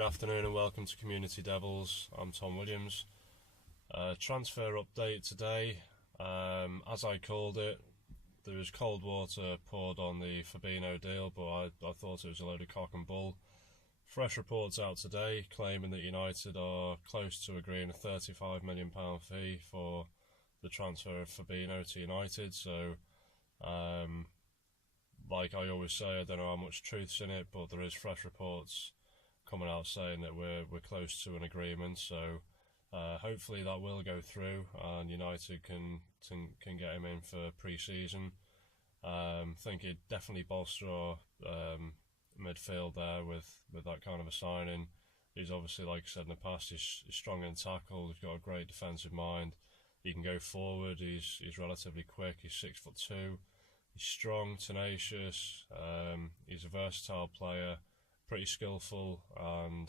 Good afternoon and welcome to Community Devils. I'm Tom Williams. Transfer update today. As I called it, there was cold water poured on the Fabinho deal, but I thought it was a load of cock and bull. Fresh reports out today claiming that United are close to agreeing a £35 million fee for the transfer of Fabinho to United. So, like I always say, I don't know how much truth's in it, but there is fresh reports coming out saying that we're close to an agreement. So hopefully that will go through and United can get him in for pre-season. Think it'd definitely bolster our midfield there with that kind of a signing. He's obviously, like I said in the past, he's strong in tackle. He's got a great defensive mind. He can go forward. He's relatively quick. He's 6'2". He's strong, tenacious. He's a versatile player, pretty skillful, and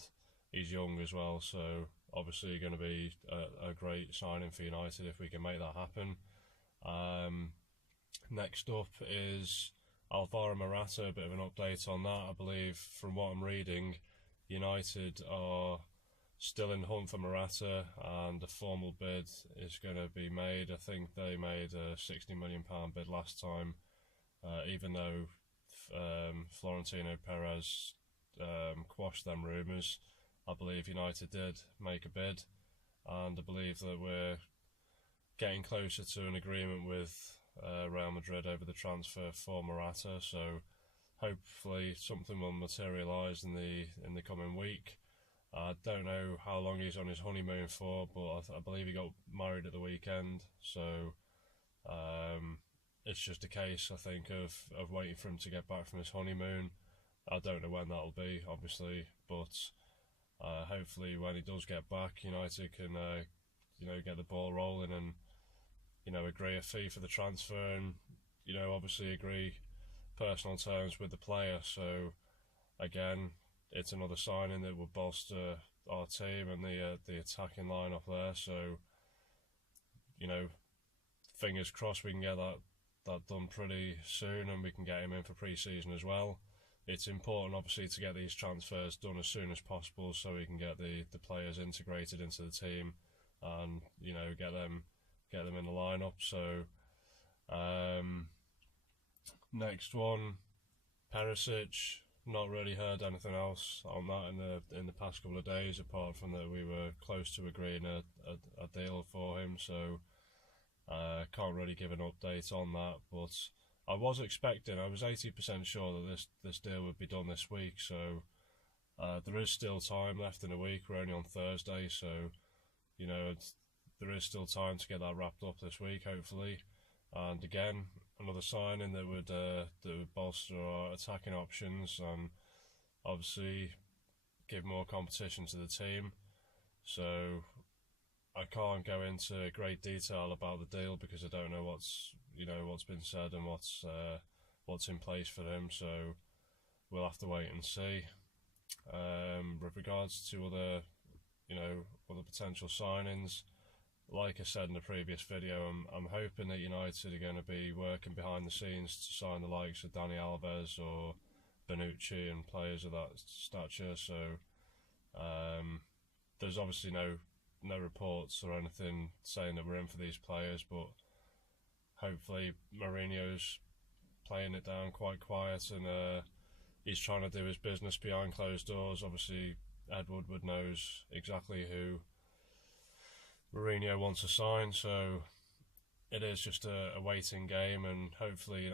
he's young as well. So obviously going to be a great signing for United if we can make that happen. Next up is Alvaro Morata. A bit of an update on that. I believe from what I'm reading, United are still in hunt for Morata and a formal bid is going to be made. I think they made a £60 million bid last time, even though Florentino Perez quashed them rumours. I believe United did make a bid, and I believe that we're getting closer to an agreement with Real Madrid over the transfer for Morata. So hopefully something will materialise in the coming week. I don't know how long he's on his honeymoon for, but I believe he got married at the weekend. So it's just a case, I think, of waiting for him to get back from his honeymoon. I don't know when that'll be, obviously, but hopefully when he does get back, United can get the ball rolling and agree a fee for the transfer and obviously agree personal terms with the player. So again, it's another signing that would bolster our team and the attacking line up there. So fingers crossed we can get that done pretty soon and we can get him in for pre-season as well. It's important obviously to get these transfers done as soon as possible so we can get the players integrated into the team and get them in the lineup. So next one, Perisic. Not really heard anything else on that in the past couple of days, apart from that we were close to agreeing a deal for him. So can't really give an update on that, but I was 80% sure that this deal would be done this week. So there is still time left in a week. We're only on Thursday, so there is still time to get that wrapped up this week, hopefully. And again, another signing that would bolster our attacking options and obviously give more competition to the team. So I can't go into great detail about the deal because I don't know what's been said and what's in place for him. So we'll have to wait and see. With regards to other potential signings, like I said in the previous video, I'm hoping that United are going to be working behind the scenes to sign the likes of Dani Alves or Bonucci and players of that stature. So there's obviously no reports or anything saying that we're in for these players, but hopefully Mourinho's playing it down quite quiet and he's trying to do his business behind closed doors. Obviously Ed Woodward knows exactly who Mourinho wants to sign, so it is just a waiting game, and hopefully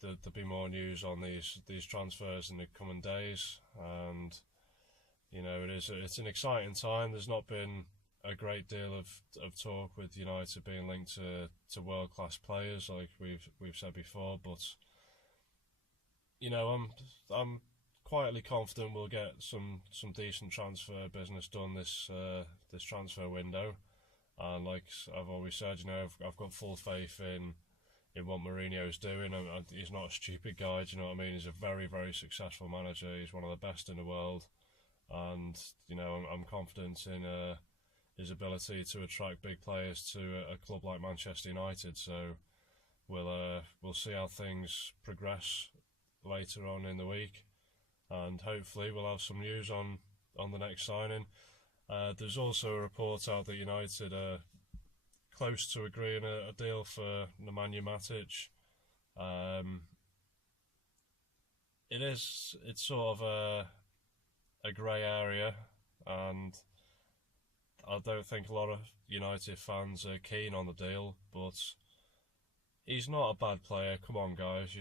there'll be more news on these transfers in the coming days. And it's an exciting time. There's not been a great deal of talk with United being linked to world-class players like we've said before, but I'm quietly confident we'll get some decent transfer business done this transfer window. And like I've always said, I've got full faith in what Mourinho's doing. And he's not a stupid guy, do you know what I mean? He's a very, very successful manager. He's one of the best in the world, and I'm confident in his ability to attract big players to a club like Manchester United. So we'll see how things progress later on in the week, and hopefully we'll have some news on on the next signing. There's also a report out that United are close to agreeing a deal for Nemanja Matic. It's sort of a grey area, and I don't think a lot of United fans are keen on the deal, but he's not a bad player. Come on, guys,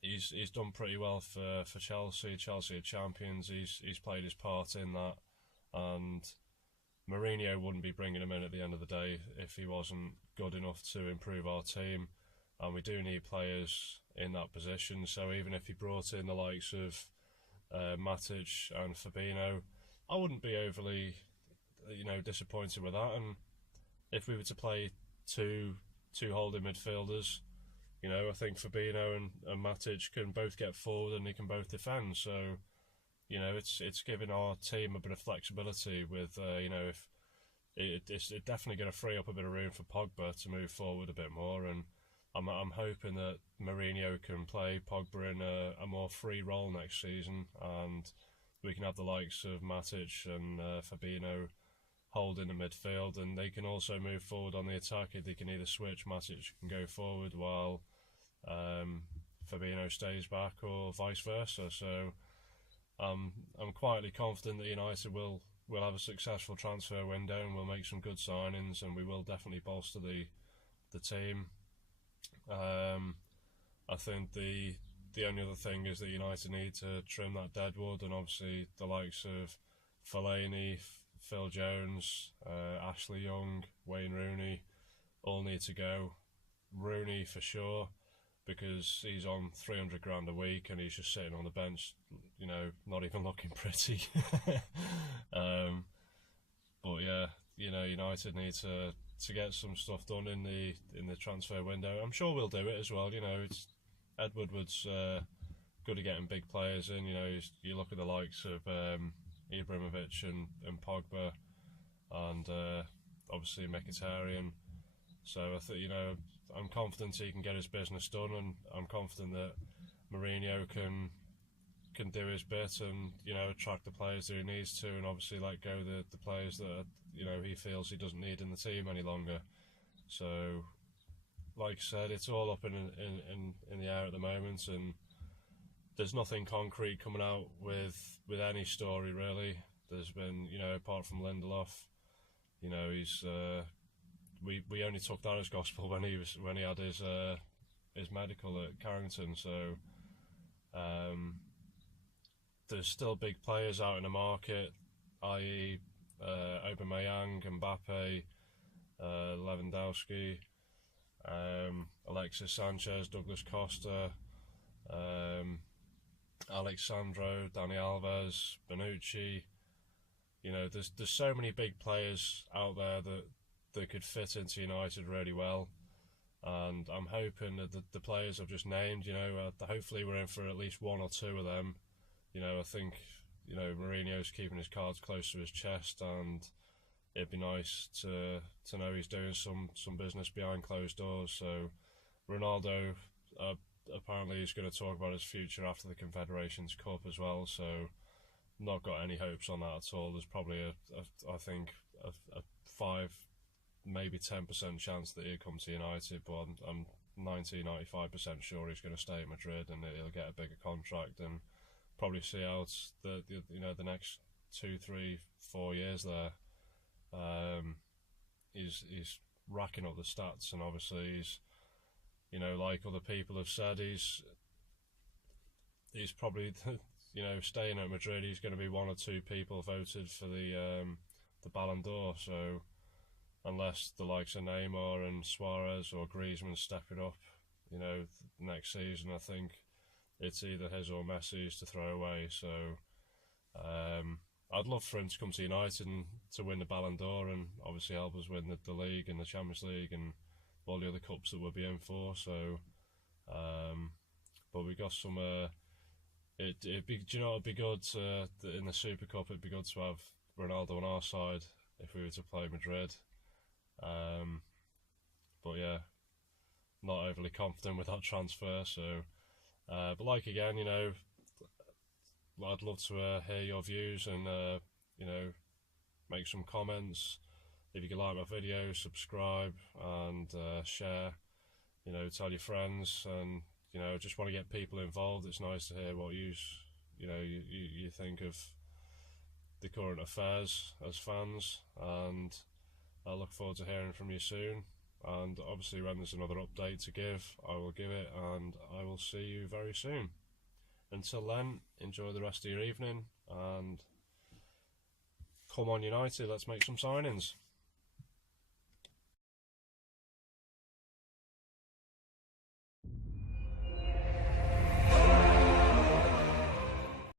he's done pretty well for Chelsea. Chelsea are champions. He's played his part in that, and Mourinho wouldn't be bringing him in at the end of the day if he wasn't good enough to improve our team, and we do need players in that position. So even if he brought in the likes of Matic and Fabinho, I wouldn't be overly disappointed with that. And if we were to play two holding midfielders, I think Fabinho and Matic can both get forward and they can both defend. So it's giving our team a bit of flexibility with if it's definitely going to free up a bit of room for Pogba to move forward a bit more. And I'm hoping that Mourinho can play Pogba in a more free role next season, and we can have the likes of Matic and Fabinho holding the midfield, and they can also move forward on the attack. If they can either switch, Matic can go forward while Fabinho stays back, or vice versa. So I'm quietly confident that United will have a successful transfer window, and we'll make some good signings, and we will definitely bolster the team. I think the only other thing is that United need to trim that deadwood, and obviously the likes of Fellaini, Phil Jones, Ashley Young, Wayne Rooney all need to go. Rooney for sure, because he's on 300 grand a week and he's just sitting on the bench, not even looking pretty. But yeah, United need to get some stuff done in the transfer window. I'm sure we'll do it as well. Ed Woodward's good at getting big players in. You look at the likes of Ibrahimovic and Pogba, and obviously Mkhitaryan. So I think I'm confident he can get his business done, and I'm confident that Mourinho can do his bit and attract the players that he needs to, and obviously let go the players that he feels he doesn't need in the team any longer. So, like I said, it's all up in the air at the moment, and there's nothing concrete coming out with any story really. There's been apart from Lindelof, he's we only took that as gospel when he had his medical at Carrington. So there's still big players out in the market, i.e. Aubameyang, Mbappe, Lewandowski, Alexis Sanchez, Douglas Costa, Alexandro, Dani Alves, Bonucci. There's so many big players out there that could fit into United really well, and I'm hoping that the players I've just named, hopefully we're in for at least one or two of them. I think Mourinho's keeping his cards close to his chest, and it'd be nice to know he's doing some business behind closed doors. So Ronaldo apparently he's going to talk about his future after the Confederations Cup as well. So not got any hopes on that at all. There's probably I think a 5, maybe 10% chance that he'll come to United, but I'm 95% sure he's going to stay at Madrid, and he'll get a bigger contract and probably see out the next 2, 3, 4 years there. He's racking up the stats, and obviously he's like other people have said, he's probably staying at Madrid. He's going to be one or two people voted for the Ballon d'Or. So unless the likes of Neymar and Suarez or Griezmann step it up, next season, I think it's either his or Messi's to throw away. So I'd love for him to come to United and to win the Ballon d'Or, and obviously help us win the league and the Champions League and all the other cups that we'll be in for. So, but we got some. It'd be good in the Super Cup. It'd be good to have Ronaldo on our side if we were to play Madrid. But yeah, not overly confident with that transfer. So, but like again, I'd love to hear your views and you know, make some comments. If you can like my video, subscribe and share. You know, tell your friends, and you know, just want to get people involved. It's nice to hear what you think of the current affairs as fans, and I look forward to hearing from you soon. And obviously when there's another update to give, I will give it, and I will see you very soon. Until then, enjoy the rest of your evening, and come on United, let's make some signings.